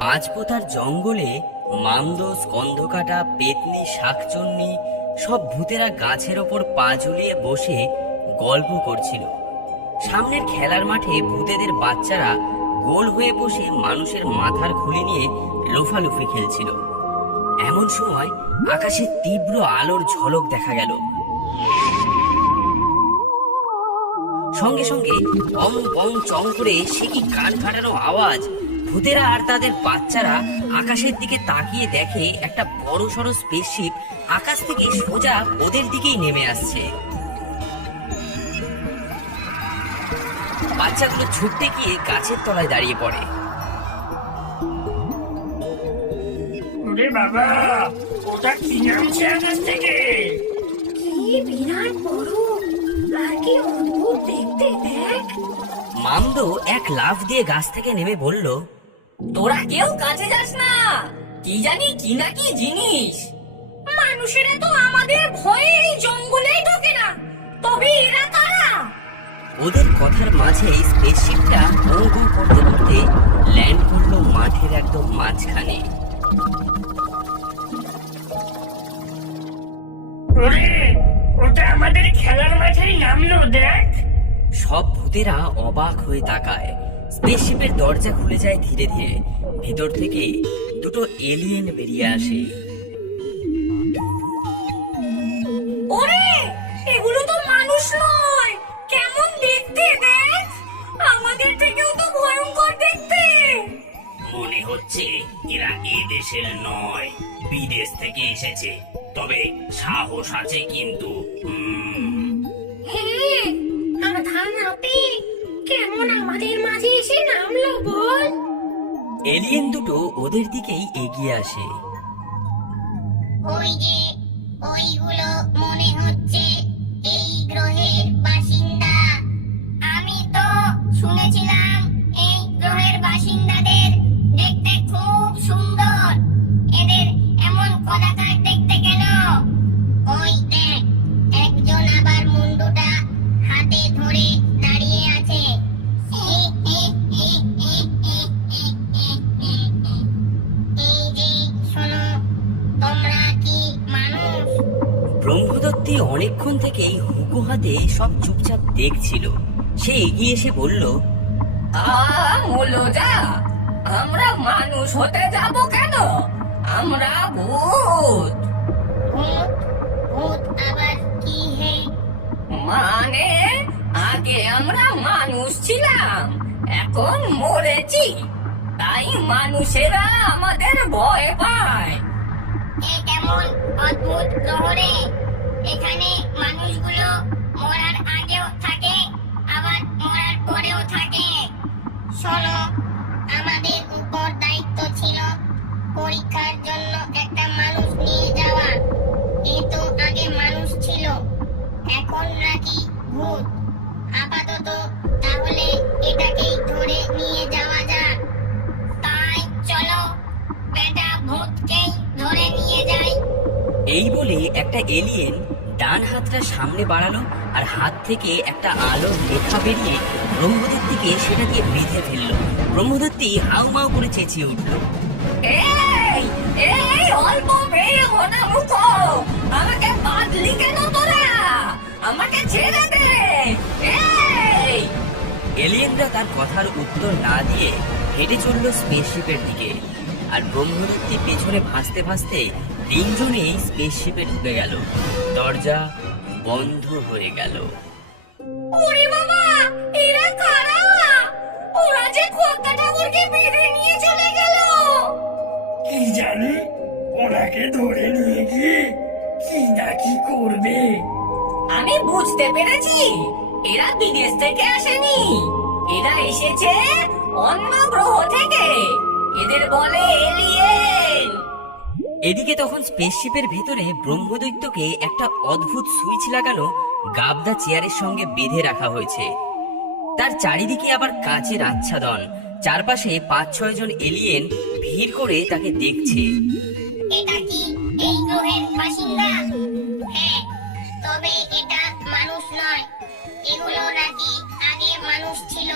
আজপোতার জঙ্গলে মামদোস, গন্ধকাটা, পেতনি, শাকচুন্নি সব ভূতেরা গাছের ওপর পা ঝুলিয়ে বসে গল্প করছিল। সামনের খেলার মাঠে ভূতেদের বাচ্চারা গোল হয়ে বসে মানুষের মাথার খুলি নিয়ে লোফালুফি খেলছিল। এমন সময় আকাশে তীব্র আলোর ঝলক দেখা গেল। সঙ্গে সঙ্গে পং পং চং করে সে কি কান ফাটানো আওয়াজ! ভূতেরা আর তাদের বাচ্চারা আকাশের দিকে তাকিয়ে দেখে একটা বড় সড়ো স্পেসশিপ আকাশ থেকে সোজা ওদের দিকেই নেমে আসছে। বাচ্চাগুলো ছুটতে গিয়ে গাছের তলায় দাঁড়িয়ে পড়ে। ওরে বাবা, ওটা কি নামছে আকাশ থেকে? কি বিরাট বড় আর কি অদ্ভুত দেখতে, দেখ। মামদো এক লাফ দিয়ে গাছ থেকে নেমে বলল, তোরা কেউ কাছে যাস না, কি জানি কি না কি জিনিস। মানুষেরা তো আমাদের ভয়ে এই জঙ্গলেই ঢোকে না, তবে এরা কারা? ওদের কথার মাঝে স্পেসশিপটা গো গো করতে করতে ল্যান্ড করলো মাঠের একদম মাঝখানে। ওরে, ওটা আমাদের খেলার মাঠেই নামলো, দেখ। সব ভূতেরা অবাক হয়ে তাকায়। স্পেসশিপের দরজা খুলে যায় ধীরে ধীরে। ভেতর থেকে দুটো এলিয়েন বেরিয়ে আসে। ওরে, এগুলো তো মানুষ নয়, কেমন দেখতে দেখ, আমাদের থেকেও তো ভয়ঙ্কর দেখতে। মনে হচ্ছে এরা এ দেশের নয়, বিদেশ থেকে এসেছে, তবে সাহস আছে কিন্তু। হ্যাঁ, আধা নাতে কেমন আমাদের মাঝে এসে নামলো বল। এলিয়েন দুটো ওদের দিকেই এগিয়ে আসে। ওই যে ওইগুলো মনে হচ্ছে এই গ্রহের বাসিন্দা। আমি তো শুনেছিলাম এই গ্রহের বাসিন্দাদের দেখতে খুব সুন্দর। এদের এমন কদাকার দেখতে কেন? ওই দেখ, একজন আবার মুন্ডুটা হাতে ধরে দাঁড়িয়ে আছে। এই যে শোনো, তোমরা কি মানুষ? ব্রহ্মদত্তি অনেকক্ষণ থেকেই হুকু হাতে সব চুপচাপ দেখছিল। সে এগিয়ে এসে বলল, যা, আমরা মানুষ হতে যাব কেন? আমরা ভূত। ভূত? ভূত আবার কি হে? মানে আগে আমরা মানুষ ছিলাম, এখন মরেছি, তাই মানুষেরা আমাদের ভয় পায়। এ কেমন অদ্ভুত গ্রহ রে! এখানে মানুষগুলো মরার আগেও থাকে, আবার মরার পরেও থাকে। শোনো, আমাদের উপর দায়িত্ব ছিল পরীক্ষার জন্য একটা মানুষ নিয়ে যাওয়া। এ তো আগে মানুষ ছিল, এখন নাকি ভূত। আপাতত তাহলে এটাকেই ধরে নিয়ে যাওয়া যাক। তাই চলো, বেটা ভূতকেই ধরে নিয়ে যাই। এই বলে একটা এলিয়েন ডান হাতটা সামনে বাড়ালো আর হাত থেকে একটা আলোর রেখা বেরিয়ে ব্রহ্মদত্তিকে সেটা দিয়ে বেঁধে ফেললো। ব্রহ্মদত্তি হাউমাউ করে চেঁচিয়ে উঠল, এই এই অল্প পেয়ে ওনা মুখ, আমাকে বাদলি কেন তোরা? আমাকে ছেড়ে দে। এই এলিয়েনরা তার কথার উত্তর না দিয়ে হেঁটে চললো স্পেসশিপের দিকে। আর ব্রহ্মদত্তি পেছনে ভাসতে ভাসতে তিনজনেই স্পেসশিপে ঢুকে গেল। দরজা বন্ধ হয়ে গেল। ওরে বাবা, এরা কারা? ওরা যে খোকা ঠাকুরকে বেঁধে নিয়ে চলে গেল। কি জানি, ওনাকে ধরে নিয়ে গিয়ে কি না কি করবে। আমি বুঝতে পেরেছি, এরা বিদেশ থেকে আসেনি, এরা এসেছে অন্য গ্রহ থেকে। এদের বলে এলিয়েন। এদিকে তখন স্পেসশিপের ভেতরে ব্রহ্মদৈত্যকে একটা অদ্ভুত সুইচ লাগানো গাবদা চেয়ারের সঙ্গে বেঁধে রাখা হয়েছে। তার চারিদিকে আবার কাচের আচ্ছাদন। চারপাশে 5-6 জন এলিয়েন ভিড় করে তাকে দেখছে। এটা কি এই গ্রহের বাসিন্দা? হ্যাঁ, তবে এটা মানুষ নয়। এগুলো নাকি আগে মানুষ ছিল,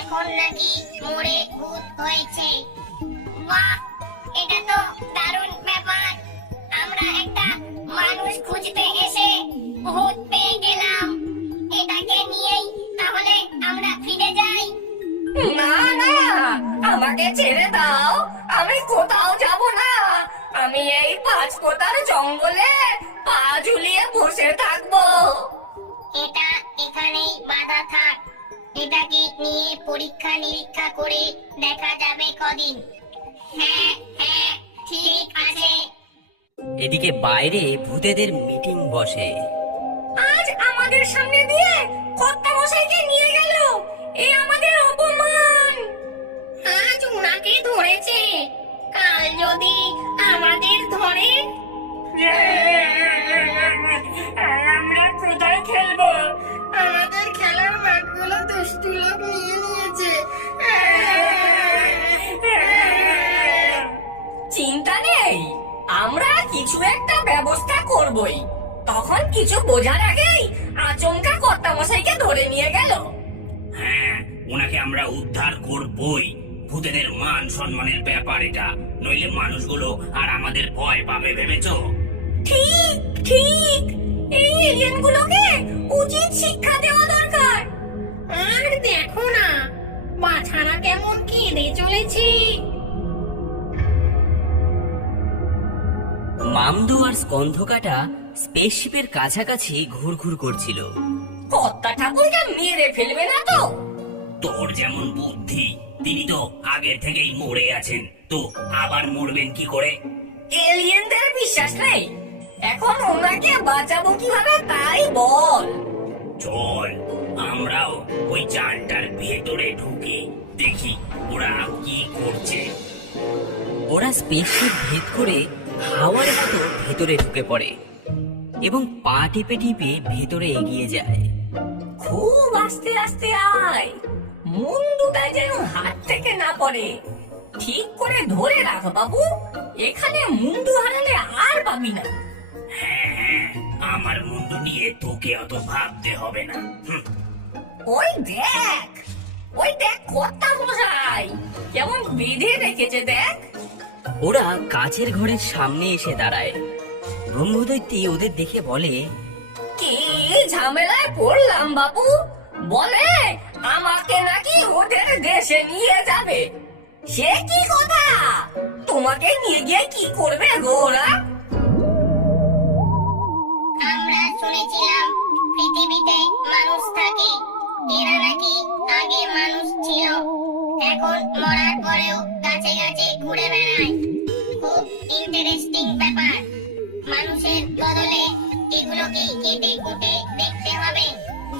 এখন নাকি মরে ভূত হয়েছে। ছেড়ে দাও, আমি কোথাও যাব না। আমি এই 5 কোটার জঙ্গলে পা ঝুলিয়ে বসে থাকবো। এটা এখানেই বাধা থাক। এটাকে নিয়ে পরীক্ষা নিরীক্ষা করে দেখা যাবে কদিন। হ্যাঁ হ্যাঁ ঠিক আছে। এদিকে বাইরে ভূতেদের মিটিং বসে। আজ আমাদের সামনে দিয়ে কর্তা মশাইকে নিয়ে গেল, এই আমাদের অপমান। আজ উনাকে ধরেছে, কাল যদি আমাদের ধরে আমরা কোথায় খেলবো? আমাদের খেলার মাঠগুলো দুষ্টু লোক নিয়ে নিয়েছে। চিন্তা নেই, আমরা কিছু একটা ব্যবস্থা করবই। তখন কিছু বোঝার আগেই আচমকা কর্তা মশাইকে ধরে নিয়ে গেল। হ্যাঁ, ওনাকে আমরা উদ্ধার করবই। ভূতেদের মান সম্মানের ব্যাপার এটা, নইলে মানুষগুলো আর আমাদের ভয় পাবে ভেবেছো? ঠিক ঠিক, এই এলিয়েনগুলোকে উচিত শিক্ষা দেওয়া দরকার। আর দেখো না, বাছারা কেমন কেঁদে চলেছে। মামদো আর স্কন্ধকাটা স্পেসশিপের কাছাকাছি ঘুরঘুর করছিল। কর্তা ঠাকুরকে মেরে ফেলবে না তো? তোর যেমন বুদ্ধি, তিনি তো আগের থেকেই মরে আছেন, তো আবার মরবেন কি করে? এলিয়েনদের বিশ্বাস নেই, এখন ওনাকে বাঁচাবো কিভাবে তাই বল। চল আমরাও ওই যানটার ভেতরে ঢুকে দেখি ওরা কি করছে। ওরা স্পেসশিপ ভেদ করে হাওয়ার মতো ভেতরে ঢুকে পড়ে এবং পা টিপে টিপে ভেতরে এগিয়ে যায়। খুব আস্তে আস্তে আয়, মুন্ডুটা যেন হাত থেকে না পড়ে। ঠিক করে ধরে রাখো বাবু, এখানে মুন্ডু হারালে আর পাবি না। হ্যাঁ হ্যাঁ, আমার মুন্ডু নিয়ে তোকে অত ভাবতে হবে না। ওই দেখ কর্তা মশাই কেমন বেঁধে রেখেছে দেখ। ওরা কাচের ঘরের সামনে এসে দাঁড়ায়। ব্রহ্মদৈত্যী ওদের দেখে বলে, কি ঝামেলায় পড়লাম বাবু? বলে আমাকে নাকি ওদের দেশে নিয়ে যাবে। সে কি কথা? তোমাকে নিয়ে গিয়ে কি করবে গো ওরা? আমরা শুনেছিলাম পৃথিবীতে মানুষ থাকে। এরা নাকি আগে মানুষ ছিল, এখন মরার পরেও গাছে গাছে ঘুরে বেড়ায়। খুব ইন্টারেস্টিং ব্যাপার। মানুষের বদলে এগুলোকে কেটে কুটে দেখতে হবে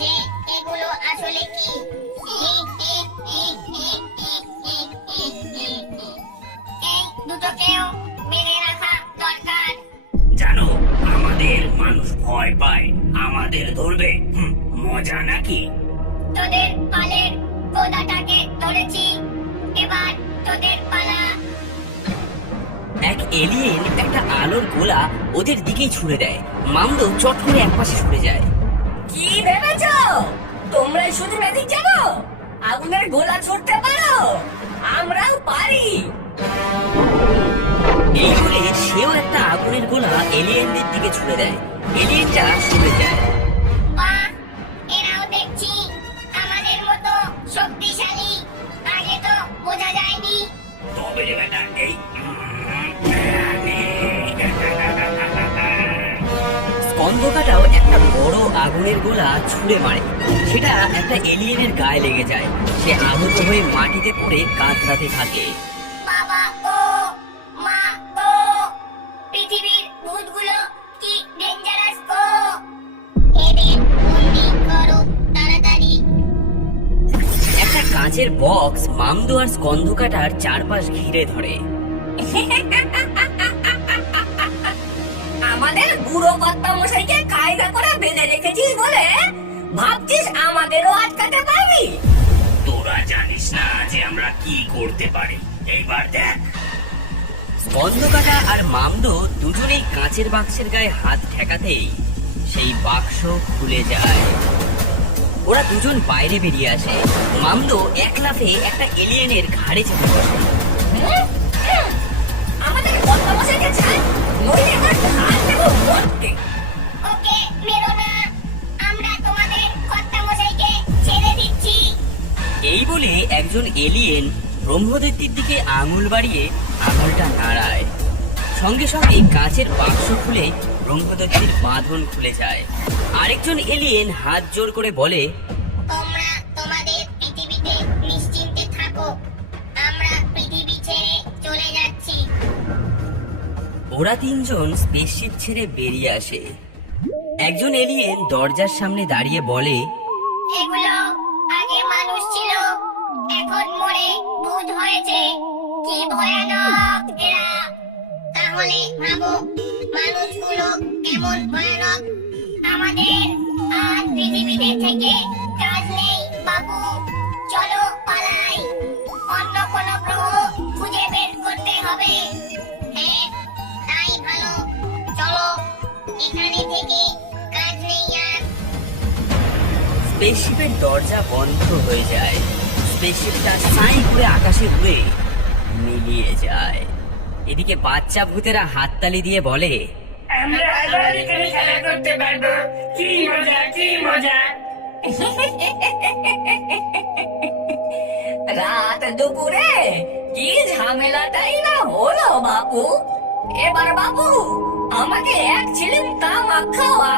যে এগুলো আসলে কি। এই দুটোকেও মেরে রাখা দরকার। জানো, আমাদের মানুষ ভয় পায়, আমাদের ধরবে। মজা নাকি? তোদের পালের গোদাটাকে ধরেছি, এবার তোদের পালা। এক এলিয়েন একটা আলোর গোলা ওদের দিকেই ছুড়ে দেয়। মামদো চট করে একপাশে সরে যায়। কি ভেবেছো তোমরা শুধু ম্যাজিক জানো? আগুনের গোলা ছুটতে পারো? আমরাও পারি। এই বলে সেও একটা আগুনের গোলা এলিয়েনদের দিকে ছুড়ে দেয়। এলিয়েনটা সরে যায়। বাহ, এরাও দেখছি আমাদের মতো শক্তিশালী। আগে তো বোঝা যায়নি। তবে রে বেটা, এই স্কন্ধকাটাও একটা বড় আগুনের গোলা ছুঁড়ে মারে। সেটা একটা এলিয়েনের গায়ে লেগে যায়। সে আহত হয়ে মাটিতে পড়ে কাতরাতে থাকে। বাবা গো, মা গো, পৃথিবীর ভূতগুলো কি ডেঞ্জারাস গো। এদের বন্দি করো তাড়াতাড়ি। একটা কাঁচের বক্স মামদো আর স্কন্ধকাটার চারপাশ ঘিরে ধরে। আমাদের বুড়ো কর্তা মশাইকে কায়দা করে বেঁধে রেখেছিস বলে ভাবছিস আমাদেরও আটকাতে পারবি? তোরা জানিস না যে আমরা কি করতে পারি। এইবার দেখ। স্কন্ধকাটা আর মামদো দুজনেই কাঁচের বাক্সের গায়ে হাত ঠেকাতেই সেই বাক্স খুলে যায়। ওরা দুজন বাইরে বেরিয়ে আসে। মামদো এক লাফে একটা এলিয়েনের ঘাড়ে চেপে বসে। আমাদের কর্তা মশাইকে ছাড়, নইলে এবার হাত দেবো মরতে। ওকে মেরো না, আমরা তোমাদের কর্তা মশাইকে ছেড়ে দিচ্ছি। এই বলে একজন এলিয়েন ব্রহ্মদৈত্যের দিকে আঙুল বাড়িয়ে আঙুলটা নাড়ায়। সঙ্গে সঙ্গে কাঁচের বাক্স খুলে ব্রহ্মদৈত্যের বাঁধন খুলে যায়। আরেকজন এলিয়েন হাত জোর করে বলে, তোমরা তোমাদের পৃথিবীতে নিশ্চিন্তে থাকো, আমরা পৃথিবী ছেড়ে চলে যাচ্ছি। ওরা তিনজন স্পেসশিপ ছেড়ে বেরিয়ে আসে। একজন এলিয়েন দরজার সামনে দাঁড়িয়ে বলে, এগুলো আগে মানুষ ছিল, এখন মরে ভূত হয়েছে। কি ভয়ানক এরা! তাহলে ভাবো মানুষগুলো কেমন ভয়ানক। আমাদের আর পৃথিবীতে থেকে কাজ নেই বাবু, চলো পালাই। অন্য কোনো গ্রহ খুঁজে বের করতে হবে। হ্যাঁ, তাই ভালো, চলো এখানে থেকে কাজ নেই আর। স্পেসশিপের দরজা বন্ধ হয়ে যায়। স্পেসশিপটা সাই করে আকাশে উড়ে মিলিয়ে যায়। এদিকে বাচ্চা ভূতেরা হাততালি দিয়ে বলে, আমরা আবার এখানে খেলা করতে পারবো। কি মজা, কি মজা! রাত দুপুরে কি ঝামেলাটাই না হলো বাপু। এবার বাবু আমাকে এক ছিলেন তামাক খাওয়া।